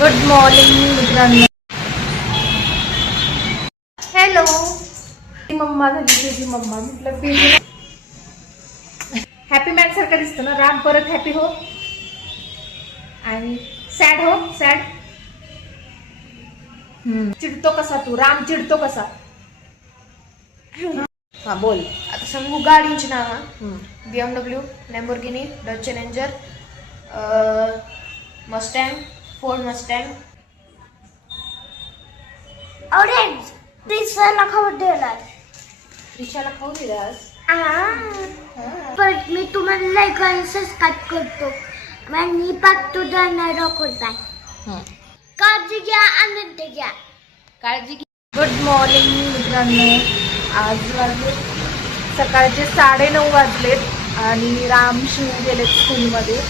Good morning मित्रांनो. Hello. Mamma झाली तुझी मम्मा. म्हटलं बिझी. हॅपी मॅन सारखा दिसतो ना राम. परत हॅपी हो आणि सॅड हो. सॅड. चिडतो कसा तू? राम चिडतो कसा? हा बोल. आता सांगू गाडींची नावं. BMW, Lamborghini, Dodge Challenger, Mustang, Ford Mustang. Orange पिझ्झाला खाऊ दिला. रिक्षाला खाऊ दिलास? पण मी तुम्हाला लाईक आणि सबस्क्राईब करतो आणि पाठतो जाणार दाखवताय. काळजी घ्या, आनंद घ्या. काळजी घे. गुड मॉर्निंग मित्रांनो. आज वाजले सकाळचे 9:30 वाजलेत आणि राम शिव गेलेत स्कूलमध्ये.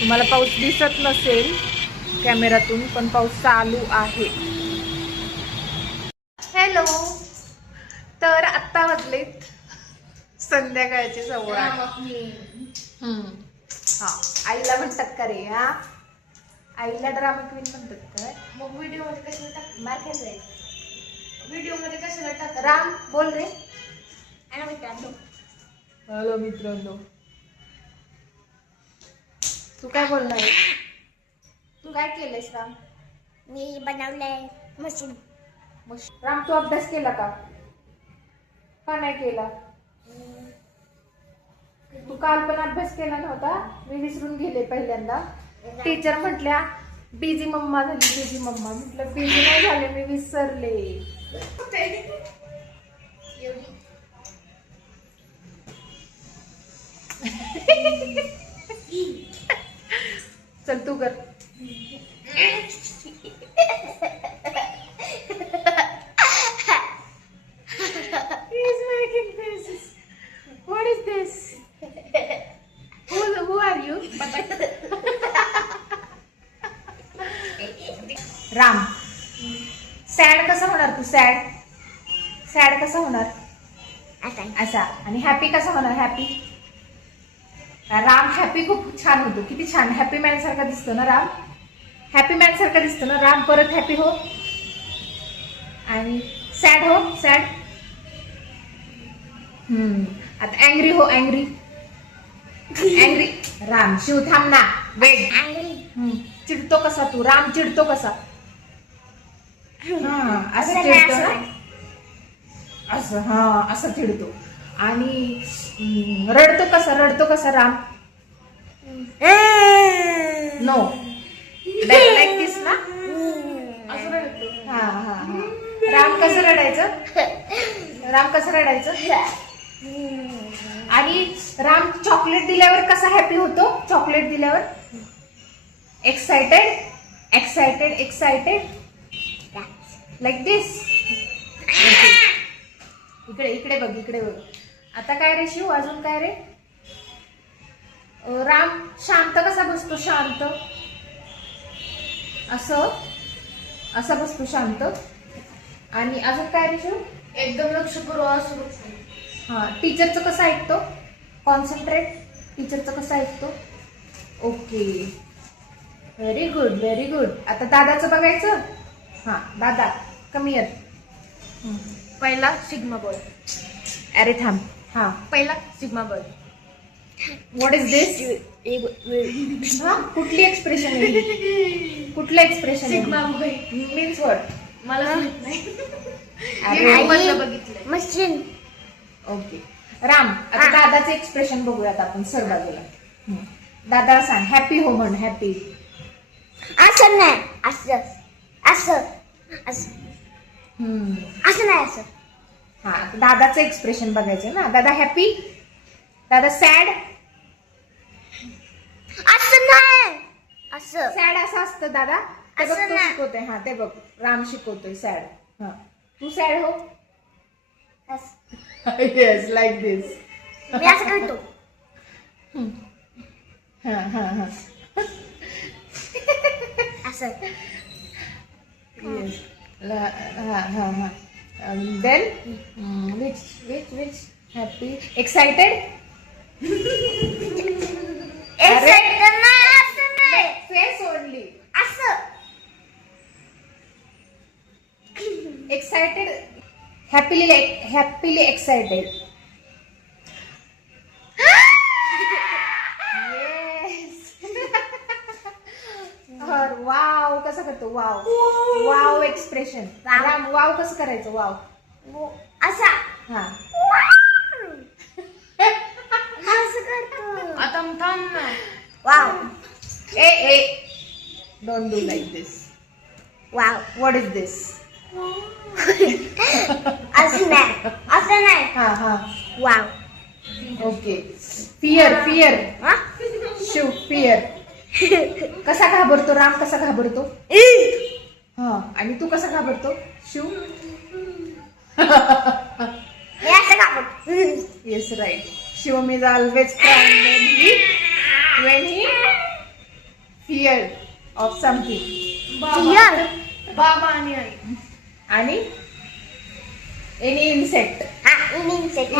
तुम्हाला पाऊस दिसत नसेल कॅमेऱ्यातून, पण पाऊस चालू आहे. हॅलो. तर आत्ता वाजलेत संध्याकाळचे 8:15. हा आईला म्हणतात का रे? हा आईला ड्रामा क्वीन म्हणतात का? मग व्हिडिओ मध्ये कशाला टाक? मार खायचा. व्हिडिओ मध्ये कशाला टाक? राम बोल रे. मित्रांनो, हॅलो मित्रांनो. तू काय बोलणार आहे? तू काय केलंयस राम? मी बनवलंय मशीन. राम तू अभ्यास केला का? का नाही केला? तू काल पण अभ्यास केला नव्हता. मी विसरून गेले पहिल्यांदा. टीचर म्हटल्या बिझी मम्मा झाली बिझी मम्मा. म्हटलं बिझी नाही झाले, मी विसरले. चल तू कर. He's making faces. What is this? Who are you? Ram sad कसा होणार तू? सॅड कसा होणार? असा. आणि हॅपी कसा होणार? हॅपी. राम हॅपी खूप छान होतो. किती छान हॅपी मॅन सारखा दिसतो ना राम. हॅपी मॅन सारखा दिसतो ना राम. परत हॅपी हो आणि सॅड हो. सॅड. आता अँग्री हो. अँग्री. राम शिव थांब ना. वेट. चिडतो कसा तू? राम चिडतो कसा? असं चिडतो ना. असं. असं चिडतो. आणि रडतो कसा राम? नो लाईक दिस ना. असं रडतो. राम कसं रडायचं? आणि राम चॉकलेट दिल्यावर कसा हॅपी होतो? चॉकलेट दिल्यावर एक्साइटेड लाईक दिस. इकडे बघ. आता काय रे शिव? अजून काय रे? राम शांत कसा बसतो? शांत असं बसतो शांत. आणि अजून काय रे शिव? एकदम लक्ष करू असं. टीचरचं कसं ऐकतो? कॉन्सन्ट्रेट. टीचरचं कसं ऐकतो? ओके. Very good. आता दादाचं बघायचं. दादा कमी येत. पहिला सिग्मा बॉय. अरे थांब. पहिला सिग्मा बॉय. व्हॉट इज दिस? कुठली एक्सप्रेशन आहे? कुठलं expression? Sigma boy means what? मला माहित नाही. अरे बघितलंय. मशीन. ओके. राम आता दादाचं एक्सप्रेशन बघूयात आपण सर बाजूला. दादाला सांग हॅपी हो म्हण. हॅपी. असं नाही. असं नाही. असं. दादाचं एक्सप्रेशन बघायचं ना. दादा हॅपी. दादा सॅड. असं नाही. असं. सॅड असं असतं दादा. ते बघ असं तो नाही. शिकवतोय. ते बघ राम शिकवतोय सॅड. तू सॅड हो. येस लाईक दिस. मी असं करतो. असं. Yes. Then which happy excited happily excited. Wow कसं करतो? Wow wow expression. Ram wow कसं करायचं? वाव असा हा. असं करतो. आता थांब ना. वाव ए don't do like this. Wow what is this? असं नाही हा हा. वाव. ओके. फिअर हा? शिव फिअर. कसा घाबरतो राम? कसा घाबरतो? हा. आणि तू कसा घाबरतो शिव? हे असं कापड. Yes right. Shivam is always crying when he feared of something. बाबा आणि आई. आणि एनी इन्सेक्ट. insect.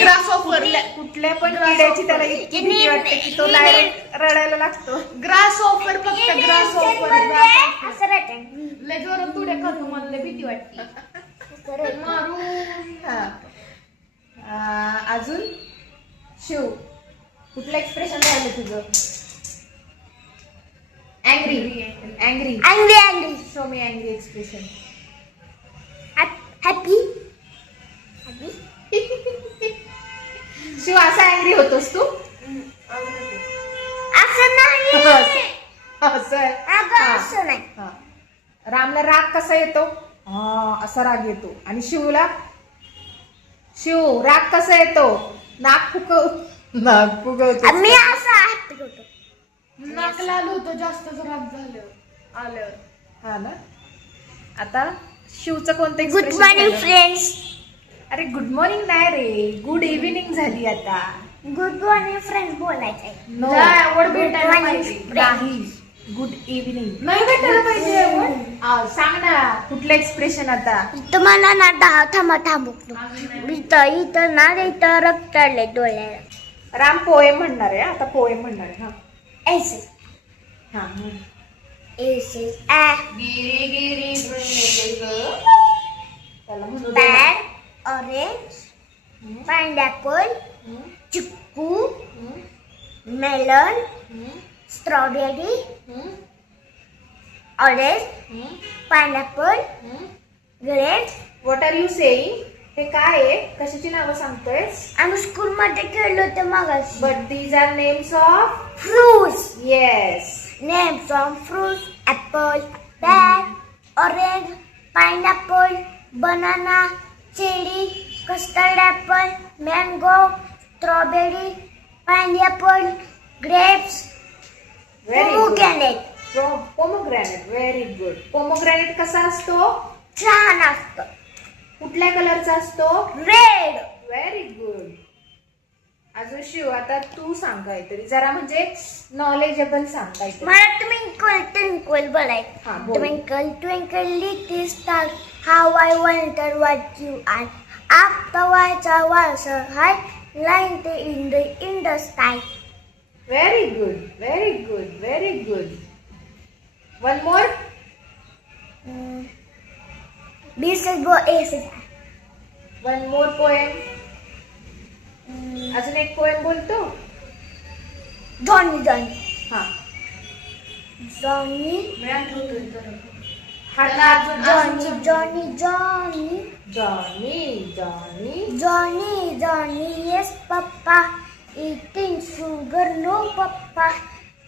ग्रासहॉपर. कुठल्या पण किड्याची त्याला इतकी भीती वाटते की तो डायरेक्ट रडायला लागतो. ग्रासहॉपर फक्त ग्रासहॉपर. असं राहतं. लय जोरात तुड्या खातो, मला लय भीती वाटते. मारू. हा. अजून शिव कुठलं एक्सप्रेशन राहिलं तुझं? अँग्री. Angry. शो मी अँग्री एक्सप्रेशन. Happy. शिव असा अँग्री होतोस तू? असं नाही. असं आहे. अगं, असं नाही. हा. रामला राग कसा येतो? हा असा राग येतो. आणि शिवला? शिव राग कसा येतो? नाक फुगवतो. मी असं happy होतो. नाक लाल होतं जास्तच राग आल्यावर. हा ना. आता शिवचं कोणतं गुड expression मॉर्निंग झालं? फ्रेंड्स. अरे गुड मॉर्निंग नाही रे, गुड इव्हिनिंग झाली आता. गुड मॉर्निंग फ्रेंड्स बोलायचंय. नो आवड भेटायला morning, पाहिजे. नाही. Good evening. नाही भेटायला पाहिजे आवड. सांग ना कुठलं एक्सप्रेशन आता? तुम्हाला ना थांबू इथं ना इथं रक्त चढले डोळ्याला. राम पोएम म्हणणार आहे. आता पोएम म्हणणार आहे. हा ऐसे हा म्हण. ऐसे गिरी गिरी त्याला म्हणू दे. Bad orange pineapple chikoo melon strawberry orange pineapple grapes. What are you saying? हे काय आहे? कशाची नावं सांगतोयस? आम्ही स्कूलमध्ये खेळलो होतो मगाशी. But these are names of fruits. Yes. Names of fruits: apple, pear, orange, pineapple, banana, cherry, custard apple, mango, strawberry, pineapple, grapes, pomegranate. Pomegranate. Very good. Pomegranate कसा असतो? छान असतं. कुठल्या कलरचा असतो? रेड. Very good. अजून शिव आता तू सांग काहीतरी जरा म्हणजे नॉलेजेबल सांग काहीतरी. मला ट्विंकल ट्विंकल बोलायचं. हा, बोल. Twinkle twinkle little star how I wonder what you are up the वायचा high line the in the sky. Very good. Very good. Very good. One more. This is what is it? One more poem. अजून एक poem बोलतो. Johnny. हा Johnny. Johnny. Yes, Papa. Eating sugar, no, Papa.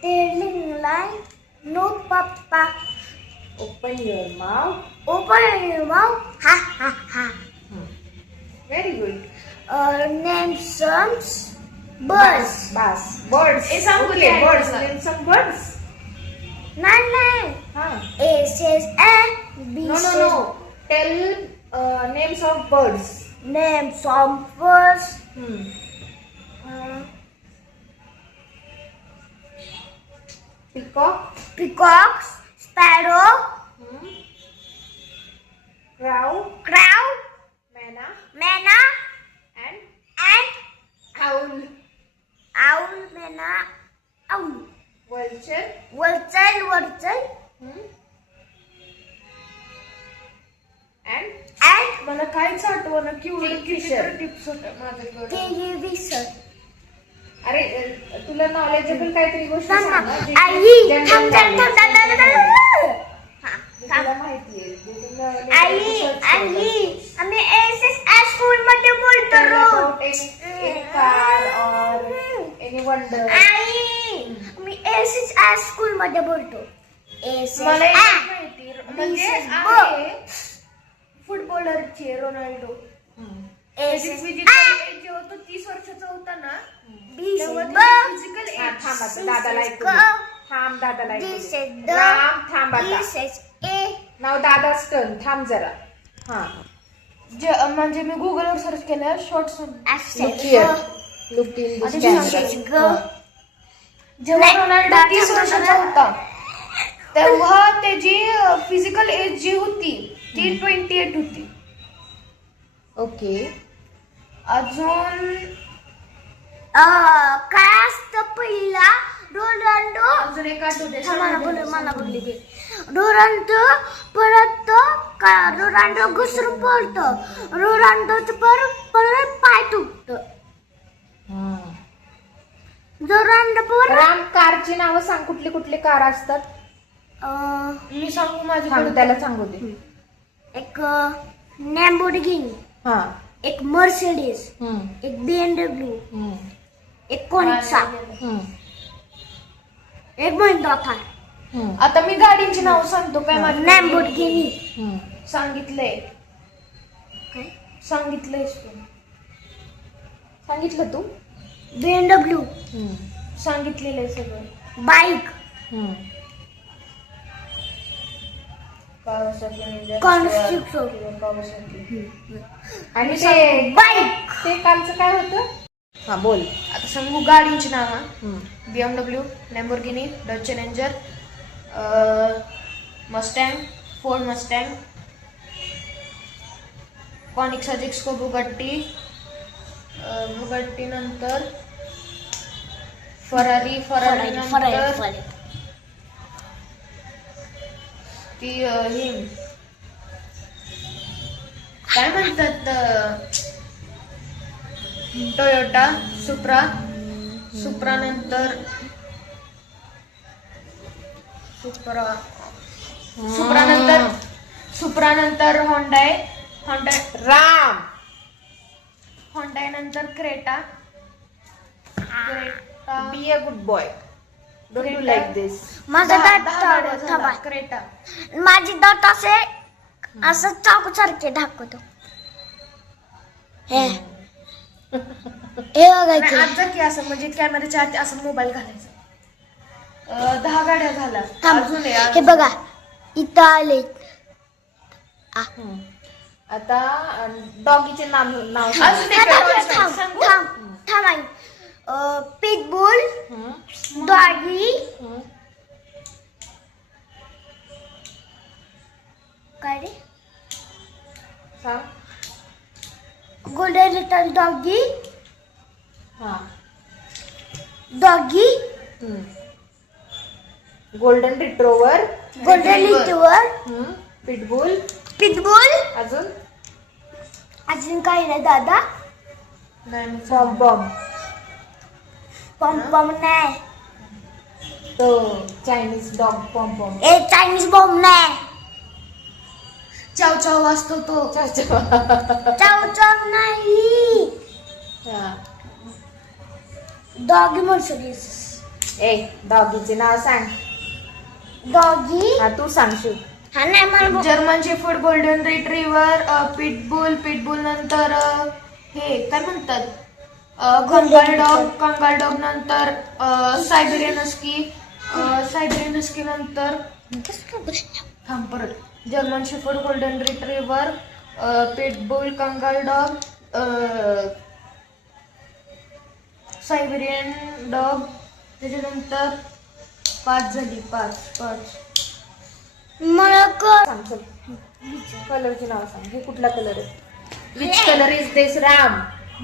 Telling lie, no, Papa. Open your mouth. Open your mouth. Ha ha ha. Very good. Name some birds. बस birds. ए, सांगू okay दे. Birds. Name some birds. Nine. हा. A says A. B no no says no. Tell names of birds. name some birds. Peacock. Peacocks, sparrow, crow. crow, myna. mena, And and owl. owl, mena, owl. Vulture. Vulture, And and मला काहीच आठवण किती Kingfisher. तर tips होत्या माझ्याकडे. Television. अरे तुला knowledgeable काहीतरी गोष्ट थांब सांग ना. ना, जे आई general थांब थांब knowledge. थांब थांब थांब थांब. हा, जे थांब. तुला माहितीये, जे तुला आई research केलं. आई आम्ही SSS स्कूल मध्ये बोलतो Tell रोज. about any car or any wonder. आई मी SSS स्कूल मध्ये बोलतो. मला एक SSS. माहिती म्हणजे This is आहे फुटबॉलरचे रोनाल्डो. हम्म. फिजिकल जेव्हा तो 30 वर्षाचा होता ना तेव्हा फिजिकल हा, एज थांब आता, दादाला ऐकू दे. थांब, दादाला ऐकू This they. is the. Ram, थांब आता. This is A. नाव दादाच टर्न, थांब जरा. हा, म्हणजे मी गुगलवर सर्च केलं shorts. look here. Look in this This camera. is go. जेव्हा नाही, रोनाल्डो दादा 30 वर्षाचा होता तेव्हा त्याची फिजिकल एज जी होती ती 28 होती. ओके. अजून काय असतं पहिला रोनाल्डो. अजून एक आठवते मला बोलले ते रोनाल्डो परत रोनाल्डो घसरून पडतो. रोनाल्डोचं परत पाय तुटतं. हम्म. रोनाल्डो परत राम, कारची नावं सांग, कुठली कुठली कार असतात. मी सांगू थांब, माझ्याकडे त्याला सांगू दे. एक लॅम्बोर्गिनी, हा. एक मर्सिडीज, हम्म. एक BMW, हम्म. एक कोनिक्सा, हम्म. एक महिंद्रा थार, हम्म. आता मी गाडींची नाव सांगतो काय माझ्या लॅम्बोर्गिनी. हम्म. सांगितलंय काय? सांगितलंयस तू सांगितलं तू. BMW, हम्म. सांगितलेलं आहे सगळं. बाईक, हम्म. Constructor. आणि ते बाईक. ते कालचं काय होतं. हा, बोल. आता सांगू गाडींची नावं. Hmm. BMW, Lamborghini, Dodge Challenger, Mustang, Ford Mustang, Koenigsegg Jesko, Bugatti, Bugatti नंतर फरारी नंतर ती ही काय म्हणतात टोयोटा सुप्रा नंतर सुप्रा नंतर होंडाय राम. नंतर Creta be a good boy. Don't you like this. माझा दहा दात गाड्या थांबा. झाल्या, क्रेटा. माझी दात असं चाकू सारखे दाखवतो. हे बघायचे. आज जर की असं म्हणजे कॅमेऱ्याच्या आत असं मोबाईल घालायचा. 10 गाड्या झाल्या. अजून हे बघा इथं आले. आता डॉगीचे नाव अजून एक थांब सांगू? थांब थांब आई. पिटबुल, सांग. डॉगी, काय रे, गोल्डन लिटल डॉगी, हा. Doggy, golden retriever, golden retriever, pitbull. Pitbull. अजून अजून काय नाही दादा. नाही बॉम बॉम. पॉम पॉम नाही. तो चायनीज डॉग पॉम पॉम. ए चायनीज बॉम्ब नाही. चाव चाव वाजतो तो. चाव चाव नाही. Doggy Mercedes. ए डॉगीचे नाव सांग. डॉगी. हा, तू सांगशील. हा नाही मला जर्मन शेफर्ड, गोल्डन रिट्रीव्हर, पिटबुल नंतर हे काय म्हणतात कंगाल डॉग नंतर सायबेरियन हस्की नंतर थांब परत जर्मन शेफर्ड, गोल्डन रिट्रीव्हर, पिटबुल, कंगाल डॉग, सायबेरियन डॉग, त्याच्यानंतर 5 झाली. 5 मला सांग चल. कलरचे नाव सांग. हे कुठला कलर आहे. Which colour is this Ram.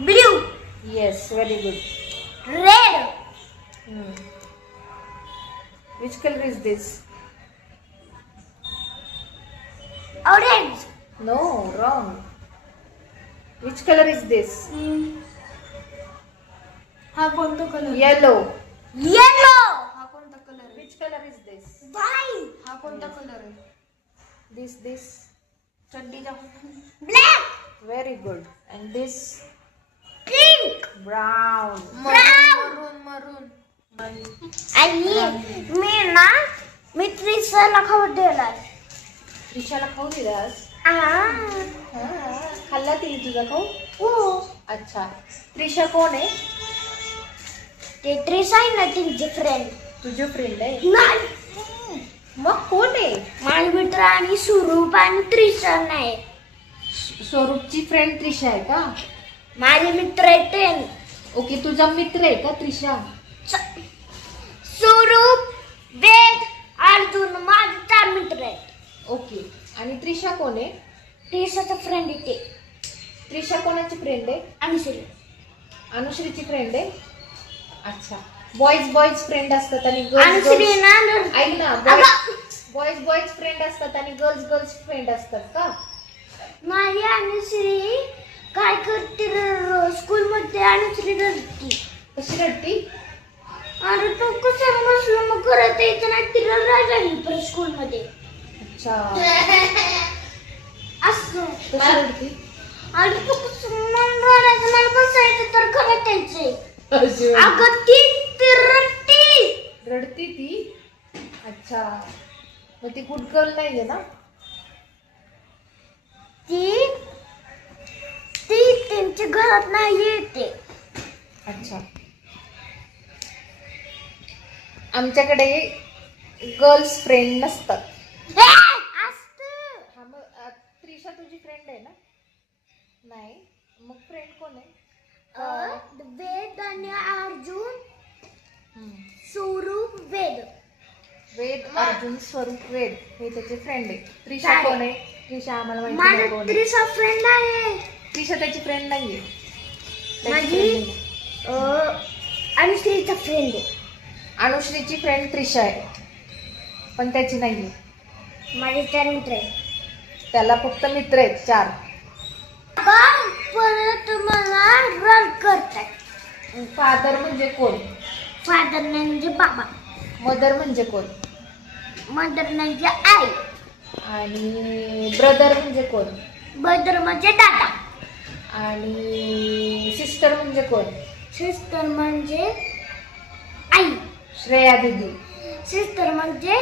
Blue, yes, very good. Red, which colour is this. Orange, no, wrong. Which colour is this? हा कोणता कलर? येलो. येलो. हा कोणता कलर आहे? Which colour is this? White. हा कोणता कलर आहे? This. चड्डीचा black. Very good. And this? Pink. Brown. Maroon आणि मी त्रिशाला खाऊ दिला. त्रिशाला खाऊ दिलास? खाल्ला तिने तुझा खाऊ? हो. अच्छा. त्रिशा कोण आहे? ते त्रिशा आहे ना तिची फ्रेंड. तुझे फ्रेंड आहे? नाही, मग कोण आहे? माझे मित्र आणि स्वरूप आणि त्रिशा नाही. स्वरूपची फ्रेंड त्रिशा आहे का? माझे मित्र आहे ते. ओके, तुझा मित्र आहे का त्रिशा? स्वरूप, वेद, अर्जुन माझे 4 मित्र आहेत. ओके. आणि त्रिशा कोण आहे? त्रिशाचा फ्रेंड येते. त्रिशा कोणाची फ्रेंड आहे? अनुश्री. अनुश्रीची फ्रेंड आहे? अच्छा. बॉईज फ्रेंड असतात आणि अनुश्री गर्ल्स ना ऐक ना, बॉईज फ्रेंड असतात आणि गर्ल्स फ्रेंड असतात का? माझी अनुश्री काय करते स्कूल मध्ये? अनुश्री रडती. कशी रडती? अरे तू कसं बसलो मग करत यायचं नाही, तिला रागायली पण स्कूल मध्ये. अच्छा. असं कशी रडती? आणि तू कसं रडायचं, मला बसायचं तर करत यायचे. अशी अगं ती रडती. रडती ती? अच्छा. मग ती गुड गर्ल नाहीये ना? ती त्यांच्या घरात नाही येते. अच्छा. आमच्याकडे गर्ल्स फ्रेंड नसतात. असतं. हा, मग त्रिशा तुझी फ्रेंड आहे ना? नाही, मग फ्रेंड कोण आहे? वेद आणि अर्जुन. हम्म. स्वरूप, वेद. वेद, अर्जुन, स्वरूप, वेद हे त्याचे फ्रेंड आहे. त्रिशा काय? कोण आहे? त्रिशा आम्हाला माहिती नाही कोण माझा आहे. त्रिशा फ्रेंड आहे. त्रिशा त्याची फ्रेंड नाहीये. त्याची माझी friend नाहीये. अनुश्रीचा फ्रेंड आहे. अनुश्रीची फ्रेंड त्रिशा आहे, पण त्याची नाहीये. माझे 4 मित्र आहे. त्याला फक्त मित्र आहेत 4. परत मला रड करतात. फादर म्हणजे कोण? फादर म्हणजे बाबा. मदर म्हणजे कोण? मदर म्हणजे आई. आणि ब्रदर म्हणजे कोण? ब्रदर म्हणजे दादा. आणि सिस्टर म्हणजे कोण? सिस्टर म्हणजे आई. श्रेया दीदी. सिस्टर म्हणजे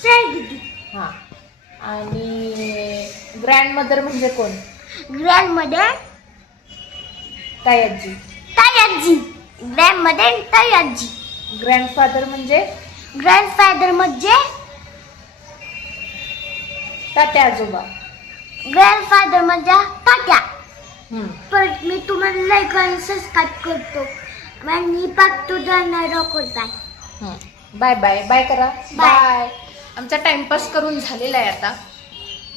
श्रेया दीदी. हा. आणि ग्रँड मदर म्हणजे कोण? ग्रँड मध्ये ताई आजी. ताई आजी. ग्रँड मध्ये ताई आजी. ग्रँडफादर म्हणजे? ग्रँडफादर म्हणजे तात्या आजोबा. ग्रँडफादर म्हणजे तात्या. हम्म. परत मी तुम्हाला लाईक आणि सबस्क्राईब करतो. आणि पाहतो तुझा रॉकॉल बाय. बाय बाय बाय करा. Bye. बाय. आमचा टाइमपास करून झालेला आहे आता.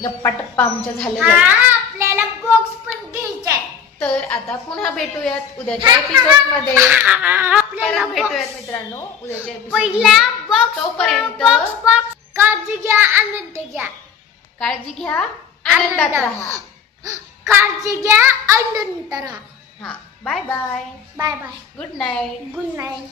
गप्पा टप्पा आमच्या झालेल्या हा आहेत. आपल्याला बॉक्स पण घ्यायचा आहे. तर आता पुन्हा भेटूयात उद्याच्या एपिसोड मध्ये. आपल्याला परत भेटूयात मित्रांनो उद्याच्या पहिला एपिसोड. बॉक्स तोपर्यंत बॉक्स काळजी घ्या, आनंद घ्या. काळजी घ्या, आनंदात राहा. काळजी घ्या, आनंदात राहा. हा. Bye bye. Bye bye. Good night. Good night.